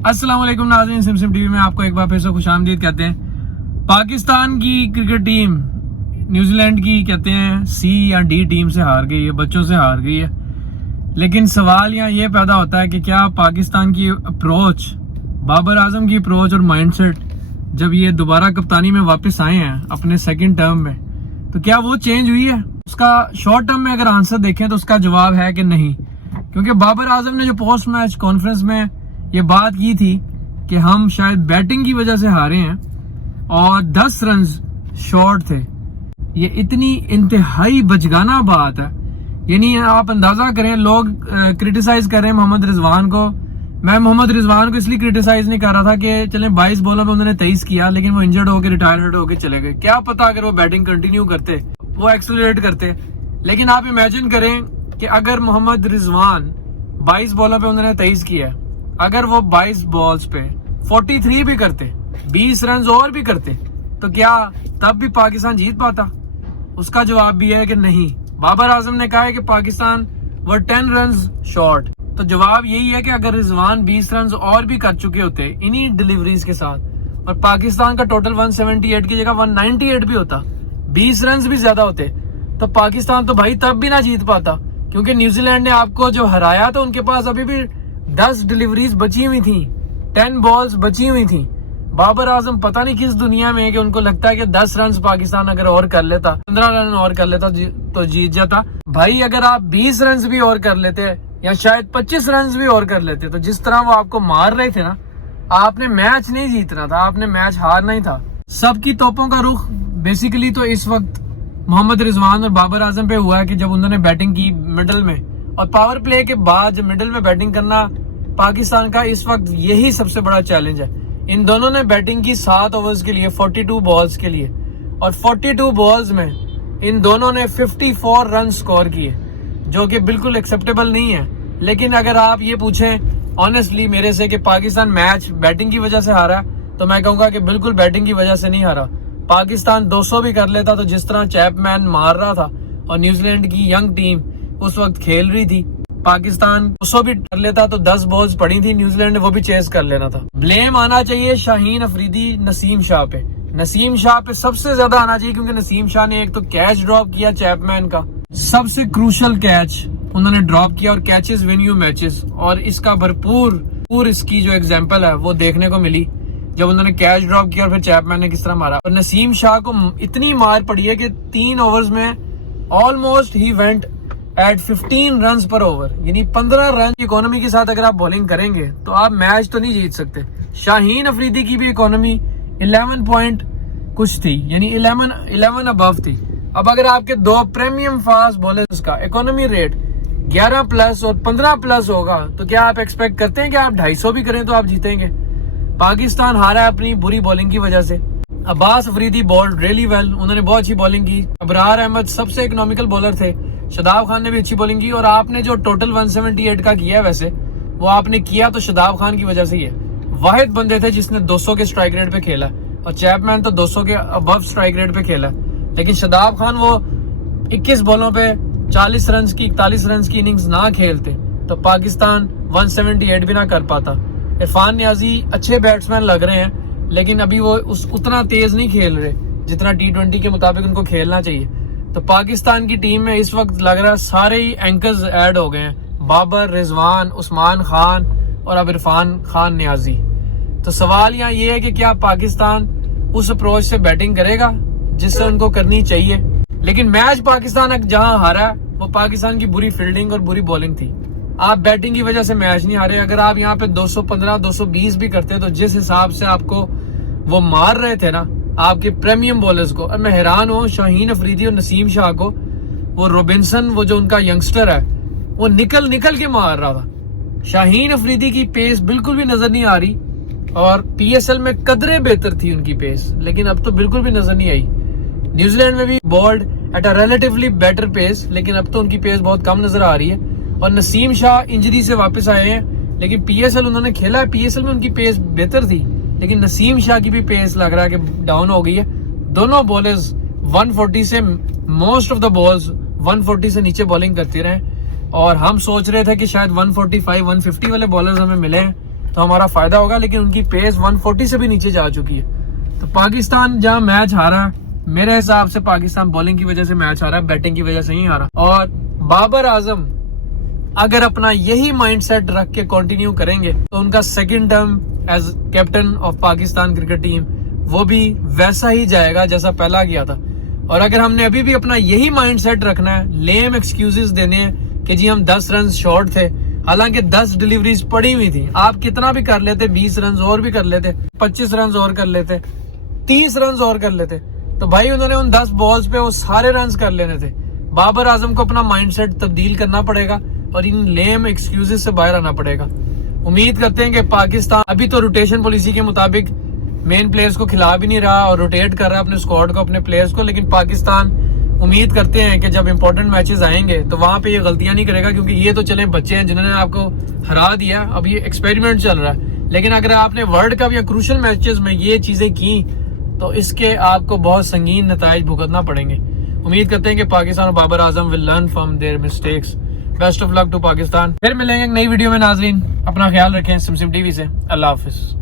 अस्सलाम वालेकुम नाज़रीन, सिमसिम टीवी में आपको एक बार फिर से खुशामदीद कहते हैं। पाकिस्तान की क्रिकेट टीम न्यूजीलैंड की कहते हैं सी या डी टीम से हार गई है, बच्चों से हार गई है। लेकिन सवाल यहाँ ये पैदा होता है कि क्या पाकिस्तान की अप्रोच, बाबर आजम की अप्रोच और माइंडसेट जब ये दोबारा कप्तानी में वापस आए हैं अपने सेकंड टर्म में, तो क्या वो चेंज हुई है? उसका शॉर्ट टर्म में अगर आंसर देखें तो उसका जवाब है कि नहीं, क्योंकि बाबर आजम ने जो पोस्ट मैच कॉन्फ्रेंस में ये बात की थी कि हम शायद बैटिंग की वजह से हारे हैं और 10 रन शॉर्ट थे। ये इतनी इंतहाई बचगाना बात है, यानी आप अंदाजा करें, लोग क्रिटिसाइज कर रहे हैं मोहम्मद रिजवान को। मैं मोहम्मद रिजवान को इसलिए क्रिटिसाइज नहीं कर रहा था कि चले 22 बॉलों पे उन्होंने 23 किया, लेकिन वो इंजर्ड होकर रिटायर्ड होकर चले गए। क्या पता अगर वो बैटिंग कंटिन्यू करते, वो एक्सेलरेट करते। लेकिन आप इमेजिन करें कि अगर मोहम्मद रिजवान 22 बॉलों पे उन्होंने 23 किया, अगर वो 22 बॉल्स पे 43 भी करते, 20 रन और भी करते, तो क्या तब भी पाकिस्तान जीत पाता? उसका जवाब भी है कि नहीं। बाबर आजम ने कहा है कि पाकिस्तान वो 10 रन शॉर्ट। तो जवाब यही है कि अगर रिजवान 20 रन और भी कर चुके होते इन्हीं डिलीवरीज के साथ, और पाकिस्तान का टोटल 178 की जगह 198 भी होता, 20 रन भी ज्यादा होते, तो पाकिस्तान तो भाई तब भी ना जीत पाता। क्योंकि न्यूजीलैंड ने आपको जो हराया तो उनके पास अभी भी 10 डिलीवरीज बची हुई थी, 10 बॉल्स बची हुई थी। बाबर आजम पता नहीं किस दुनिया में है कि उनको लगता है कि 10 रन पाकिस्तान अगर और कर लेता, 15 रन और कर लेता तो जीत जाता। भाई अगर आप 20 रन भी और कर लेते या शायद 25 रन भी और कर लेते, तो जिस तरह वो आपको मार रहे थे ना, आपने मैच नहीं जीतना था, आपने मैच हारना ही था। सबकी तोपों का रुख बेसिकली तो इस वक्त मोहम्मद रिजवान और बाबर आजम पे हुआ है कि जब उन्होंने बैटिंग की मिडिल में, और पावर प्ले के बाद जब मिडिल में बैटिंग करना पाकिस्तान का इस वक्त यही सबसे बड़ा चैलेंज है। इन दोनों ने बैटिंग की 7 ओवर्स के लिए, 42 बॉल्स के लिए, और 42 बॉल्स में इन दोनों ने 54 रन स्कोर किए, जो कि बिल्कुल एक्सेप्टेबल नहीं है। लेकिन अगर आप ये पूछें ऑनेस्टली मेरे से कि पाकिस्तान मैच बैटिंग की वजह से हारा, तो मैं कहूंगा कि बिल्कुल बैटिंग की वजह से नहीं हारा। पाकिस्तान 200 भी कर लेता, तो जिस तरह चैपमैन मार रहा था और न्यूजीलैंड की यंग टीम उस वक्त खेल रही थी, पाकिस्तान 200 भी कर लेता तो 10 बॉल्स पड़ी थी, न्यूजीलैंड ने वो भी चेस कर लेना था। ब्लेम आना चाहिए शाहीन अफरीदी, नसीम शाह पे। नसीम शाह पे सबसे ज्यादा आना चाहिए, क्योंकि नसीम शाह ने एक तो कैच ड्रॉप किया चैपमैन का, सबसे क्रूशल कैच उन्होंने ड्रॉप किया, और कैचेस विन यू मैचेस, और इसका भरपूर इसकी जो एग्जाम्पल है वो देखने को मिली जब उन्होंने कैच ड्रॉप किया और फिर चैपमैन ने किस तरह मारा। और नसीम शाह को इतनी मार पड़ी है कि 3 ओवर्स में almost he went eight 15 run पर ओवर, यानी 15 रन की इकोनॉमी के साथ अगर आप बॉलिंग करेंगे तो आप मैच तो नहीं जीत सकते। शाहीन अफरीदी की भी इकोनॉमी 11 पॉइंट कुछ थी, यानी 11 अबव थी। अब अगर आपके 2 प्रीमियम फास्ट बॉलर्स का इकोनॉमी रेट 11 प्लस और 15 प्लस होगा, तो क्या आप एक्सपेक्ट करते हैं कि आप 250 भी करें तो आप जीतेंगे? पाकिस्तान हारा है अपनी बुरी बॉलिंग की वजह से। Abbas Afridi bowled really well, उन्होंने बहुत अच्छी बॉलिंग की। अबरार अहमद सबसे इकोनॉमिकल बॉलर थे, शादाब खान ने भी अच्छी बॉलिंग की, और आपने जो टोटल 178 का किया है, वैसे वो आपने किया तो शादाब खान की वजह से ही है। वाहिद बंदे थे जिसने 200 के स्ट्राइक रेट पे खेला, और चैपमैन तो 200 के अबव स्ट्राइक रेट पे खेला, लेकिन शादाब खान वो 21 बॉलों पे 40 रन की 41 रन की इनिंग्स ना खेलते तो पाकिस्तान 178 भी ना कर पाता। इरफान नियाजी अच्छे बैट्समैन लग रहे हैं, लेकिन अभी वो उतना तेज नहीं खेल रहे जितना T20 के मुताबिक उनको खेलना चाहिए। तो पाकिस्तान की टीम में इस वक्त लग रहा है सारे ही एंकर्स ऐड हो गए हैं, बाबर, रिजवान, उस्मान खान और अब इरफान खान नियाजी। तो सवाल यहाँ ये है कि क्या पाकिस्तान उस अप्रोच से बैटिंग करेगा जिससे उनको करनी चाहिए? लेकिन मैच पाकिस्तान जहां हारा है वो पाकिस्तान की बुरी फील्डिंग और बुरी बॉलिंग थी। आप बैटिंग की वजह से मैच नहीं हारे। अगर आप यहाँ पे 215, 220 भी करते तो जिस हिसाब से आपको वो मार रहे थे ना आपके प्रीमियम बॉलर्स को, और मैं हैरान हूँ शाहीन अफरीदी और नसीम शाह को, वो रोबिन्सन, वो जो उनका यंगस्टर है, वो निकल के मार रहा था। शाहीन अफरीदी की पेस बिल्कुल भी नजर नहीं आ रही, और PSL में कदरे बेहतर थी उनकी पेस, लेकिन अब तो बिल्कुल भी नजर नहीं आई। न्यूजीलैंड में भी bowled at a relatively better pace, लेकिन अब तो उनकी पेस बहुत कम नजर आ रही है। और नसीम शाह इंजरी से वापस आए हैं, लेकिन PSL उन्होंने खेला है, PSL में उनकी पेस बेहतर थी, लेकिन नसीम शाह की भी पेस लग रहा है कि डाउन हो गई है। दोनों बॉलर्स 140 से, मोस्ट ऑफ द बॉल्स 140 से नीचे बॉलिंग करते रहे, और हम सोच रहे थे कि शायद 145, 150 वाले बॉलर्स हमें मिले हैं, तो हमारा फायदा होगा, लेकिन उनकी पेस 140 से भी नीचे जा चुकी है। तो पाकिस्तान जहां मैच हारा है, मेरे हिसाब से पाकिस्तान बॉलिंग की वजह से मैच हारा है, बैटिंग की वजह से नहीं हारा। और बाबर आजम अगर अपना यही माइंडसेट रख के कंटिन्यू करेंगे तो उनका second term as captain of Pakistan cricket team वो भी वैसा ही जाएगा जैसा पहला किया था। और अगर हमने अभी भी अपना यही माइंडसेट रखना है, लेम एक्सक्यूजेस देने हैं कि जी हम 10 रन शॉर्ट थे, हालांकि 10 डिलीवरीज पड़ी हुई थी, आप कितना भी कर लेते, 20 रन और भी कर लेते, 25 रन और कर लेते, 30 रन और कर लेते, तो भाई उन्होंने उन 10 बॉल्स पे वो सारे रन कर लेने थे। बाबर आजम को अपना माइंडसेट तब्दील करना पड़ेगा और इन लेम एक्सक्यूजेस से बाहर आना पड़ेगा। उम्मीद करते हैं कि पाकिस्तान अभी तो रोटेशन पॉलिसी के मुताबिक मेन प्लेयर्स को खिला भी नहीं रहा और रोटेट कर रहा है अपने स्क्वाड को, अपने प्लेयर्स को, लेकिन पाकिस्तान उम्मीद करते हैं कि जब इंपॉर्टेंट मैचेस आएंगे तो वहां पे ये गलतियां नहीं करेगा, क्योंकि ये तो चले बच्चे हैं जिन्होंने आपको हरा दिया, अब ये एक्सपेरिमेंट चल रहा है। लेकिन अगर आपने वर्ल्ड कप या क्रूशियल मैचेस में ये चीजें की तो इसके आपको बहुत संगीन नताइज भुगतना पड़ेंगे। उम्मीद करते हैं कि पाकिस्तान और Babar Azam will learn from their mistakes. Best of luck to Pakistan. फिर मिलेंगे एक नई वीडियो में नाजरीन, अपना ख्याल रखें। सिमसिम टीवी से अल्लाह हाफिज।